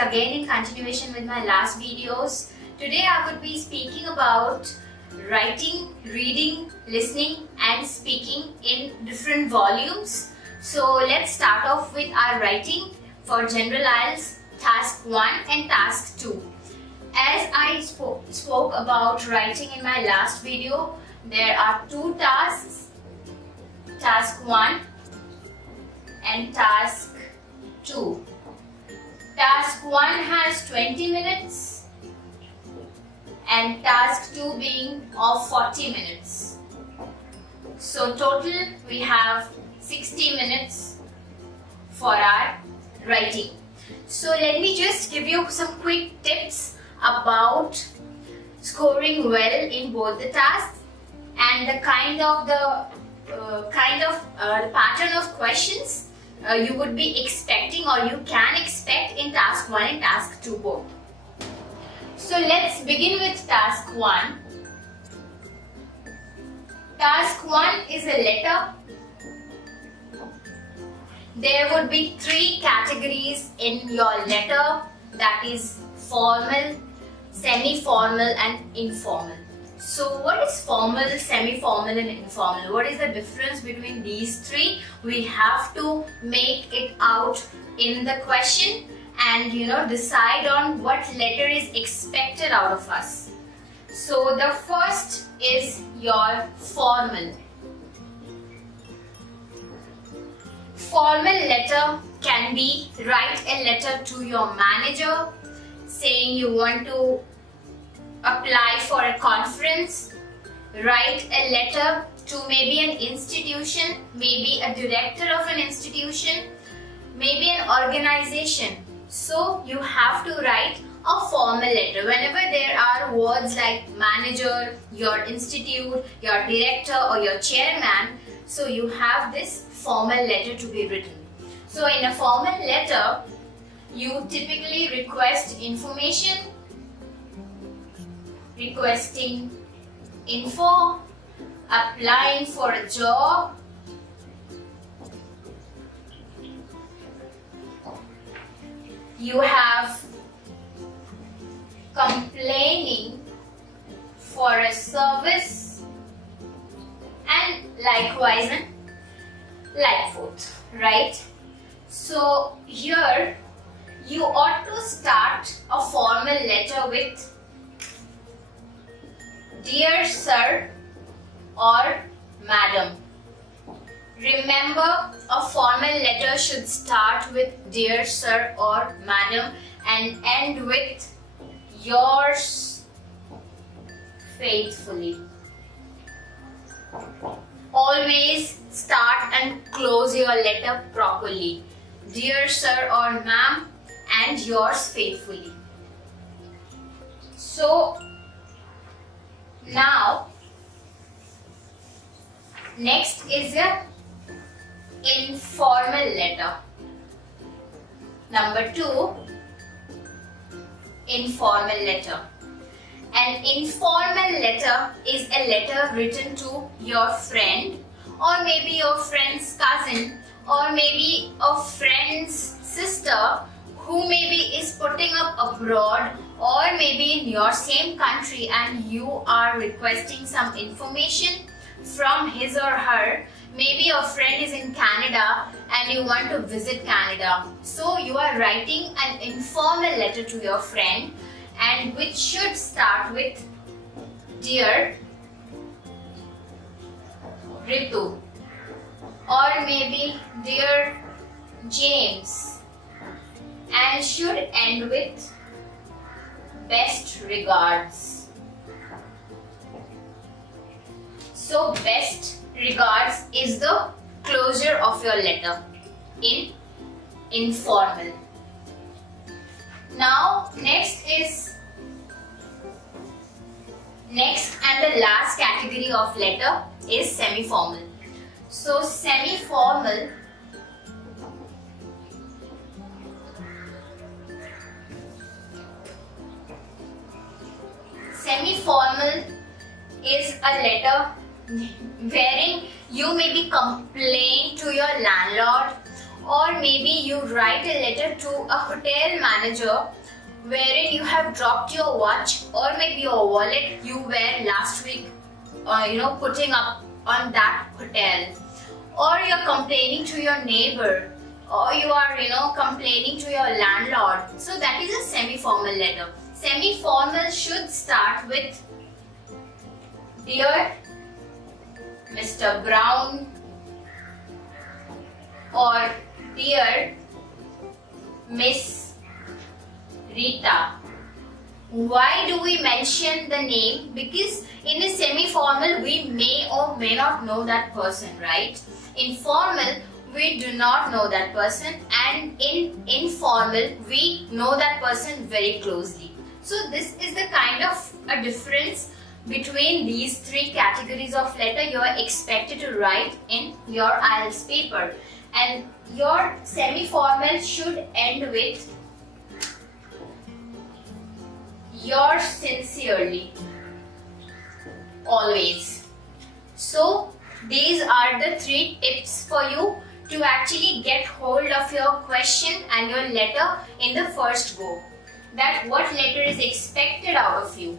again in continuation with my last videos. Today I would be speaking about writing, reading, listening and speaking in different volumes. So let's start off with our writing for General IELTS Task 1 and Task 2. As I spoke about writing in my last video, there are two tasks, Task 1 and Task 2. Task 1 has 20 minutes and Task 2 being of 40 minutes. So total we have 60 minutes for our writing. So let me just give you some quick tips about scoring well in both the tasks and the pattern of questions you would be expecting or you can expect in Task 1 and Task 2 both. So let's begin with Task 1. Task 1 is a letter. There would be three categories in your letter, that is formal, semi-formal and informal. So what is formal, semi-formal and informal? What is the difference between these three? We have to make it out in the question and decide on what letter is expected out of us. So the first is your formal. Formal letter can be write a letter to your manager saying you want to apply for a conference, write a letter to maybe an institution, maybe a director of an institution, maybe an organization. So you have to write a formal letter. Whenever there are words like manager, your institute, your director or your chairman, so you have this formal letter to be written. So in a formal letter, you typically request information, requesting info, applying for a job, you have complaining for a service, and likewise and like forth, right? So here you ought to start a formal letter with Dear Sir or Madam. Remember, a formal letter should start with Dear Sir or Madam and end with Yours faithfully. Always start and close your letter properly. Dear Sir or Ma'am and Yours faithfully. So now next is a informal letter. Number 2, informal letter. An informal letter is a letter written to your friend or maybe your friend's cousin or maybe a friend's sister who maybe is putting up abroad or maybe in your same country and you are requesting some information from his or her. Maybe your friend is in Canada and you want to visit Canada. So you are writing an informal letter to your friend and which should start with Dear Ritu or maybe Dear James and should end with Best regards. So best regards is the closure of your letter in informal. Now next and the last category of letter is semi-formal. So semi-formal is a letter wherein you maybe complain to your landlord Or maybe you write a letter to a hotel manager wherein you have dropped your watch or maybe your wallet you were last week putting up on that hotel. Or you're complaining to your neighbor, or you are complaining to your landlord. So that is a semi-formal letter. Semi-formal should start with Dear Mr. Brown or Dear Miss Rita. Why do we mention the name? Because in a semi-formal we may or may not know that person, right? In formal we do not know that person, and in informal we know that person very closely. So this is the kind of a difference between these three categories of letter you are expected to write in your IELTS paper. And your semi-formal should end with Yours sincerely, always. So these are the 3 tips for you to actually get hold of your question and your letter in the first go. That what letter is expected out of you.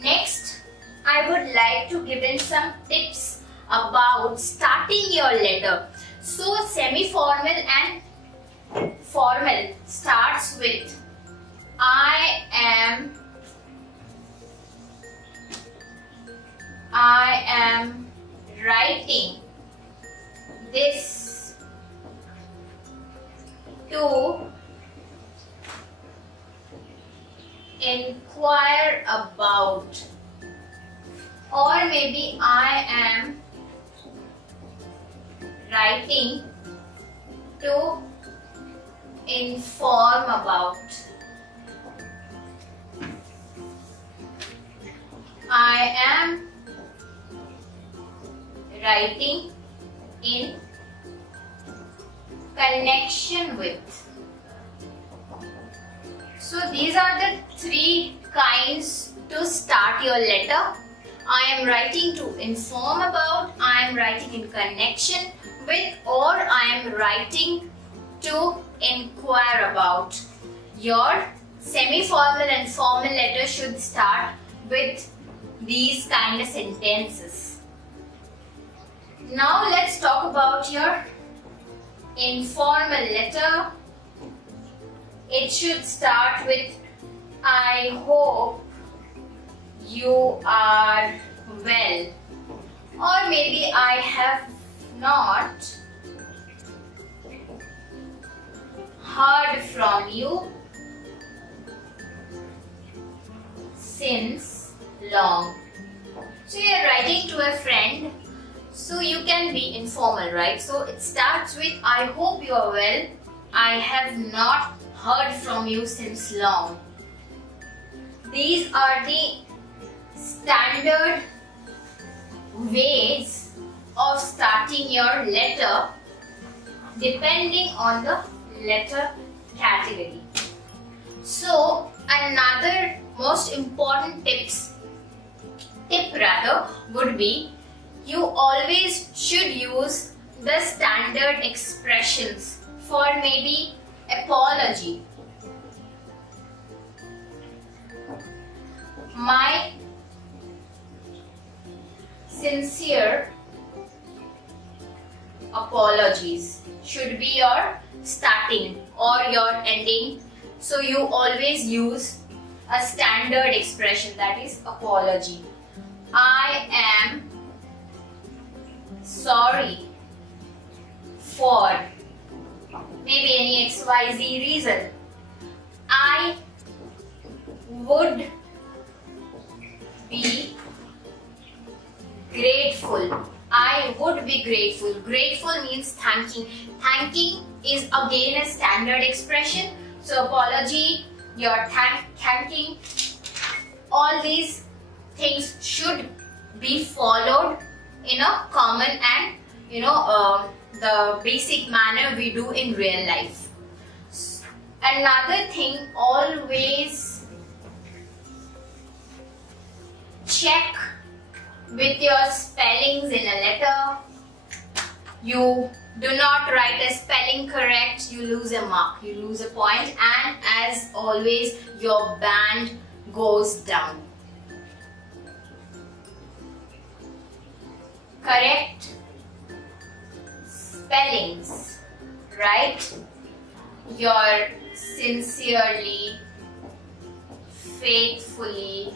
Next, I would like to give in some tips about starting your letter. So semi-formal and formal starts with I am writing this to inquire about, or maybe I am writing to inform about. I am writing in connection with. So these are the 3 kinds to start your letter. I am writing to inform about, I am writing in connection with, or I am writing to inquire about. Your semi-formal and formal letter should start with these kind of sentences. Now let's talk about your informal letter. It should start with I hope you are well, or maybe I have not heard from you since long. So you are writing to a friend, so you can be informal, right? So it starts with I hope you are well, I have not heard from you since long. These are the standard ways of starting your letter depending on the letter category. So another most important tip would be you always should use the standard expressions for maybe apology. My sincere apologies should be your starting or your ending. So you always use a standard expression, that is apology. I am sorry for maybe any XYZ reason. I would be grateful. I would be grateful. Grateful means thanking. Thanking is again a standard expression. So apology, your thanking, all these things should be followed in a common and the basic manner we do in real life. Another thing, always check with your spellings in a letter. You Do not write a spelling correct, you lose a mark, you lose a point, and as always, your band goes down. Correct spellings, right? Your sincerely, faithfully,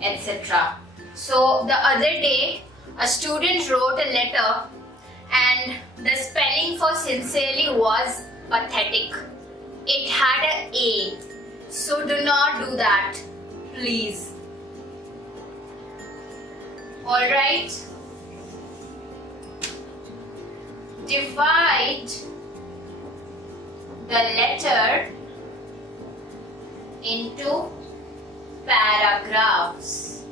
etc. So the other day, a student wrote a letter and the spelling for sincerely was pathetic. It had an A. So do not do that, please. Alright? Divide the letter into paragraphs,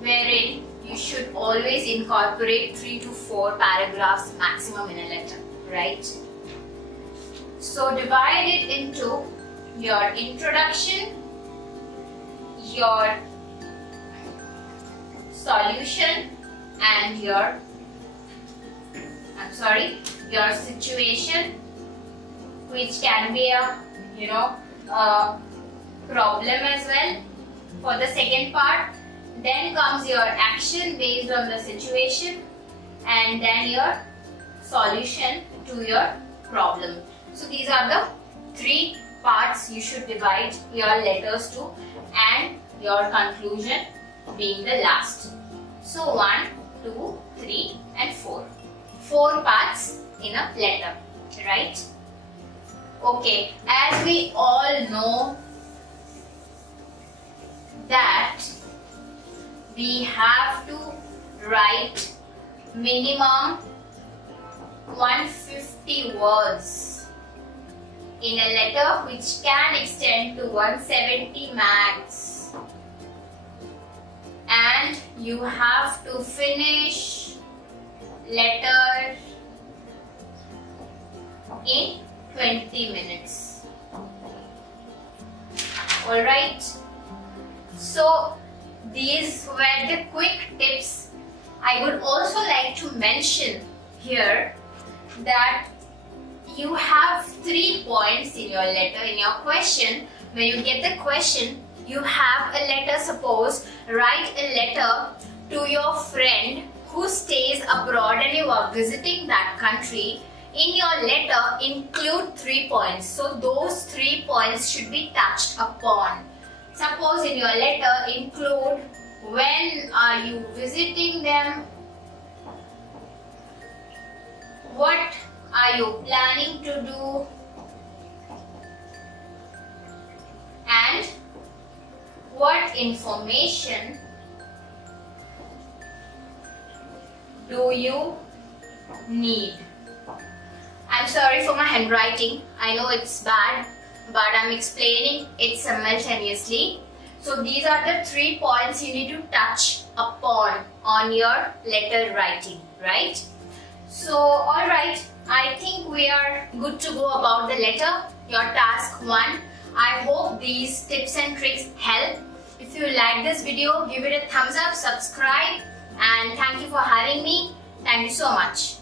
wherein you should always incorporate 3 to 4 paragraphs maximum in a letter, right? So divide it into your introduction, your solution, and your situation, which can be a problem as well for the second part. Then comes your action based on the situation, and then your solution to your problem. So these are the 3 parts you should divide your letters to, and your conclusion being the last. So 1, 2, 3 and 4. 4 parts in a letter, right? Okay, as we all know that we have to write minimum 150 words in a letter, which can extend to 170 max, and you have to finish letter in 20 minutes. Alright, so these were the quick tips. I would also like to mention here that you have 3 points in your letter, in your question. When you get the question, you have a letter. Suppose write a letter to your friend who stays abroad and you are visiting that country. In your letter, include 3 points. So those 3 points should be touched upon. Suppose in your letter, include when are you visiting them, what are you planning to do, and what information do you need. I'm sorry for my handwriting. I know it's bad, but I'm explaining it simultaneously. So these are the 3 points you need to touch upon on your letter writing, right? So alright, I think we are good to go about the letter, your task 1. I hope these tips and tricks help. If you like this video, give it a thumbs up, subscribe, and thank you for having me. Thank you so much.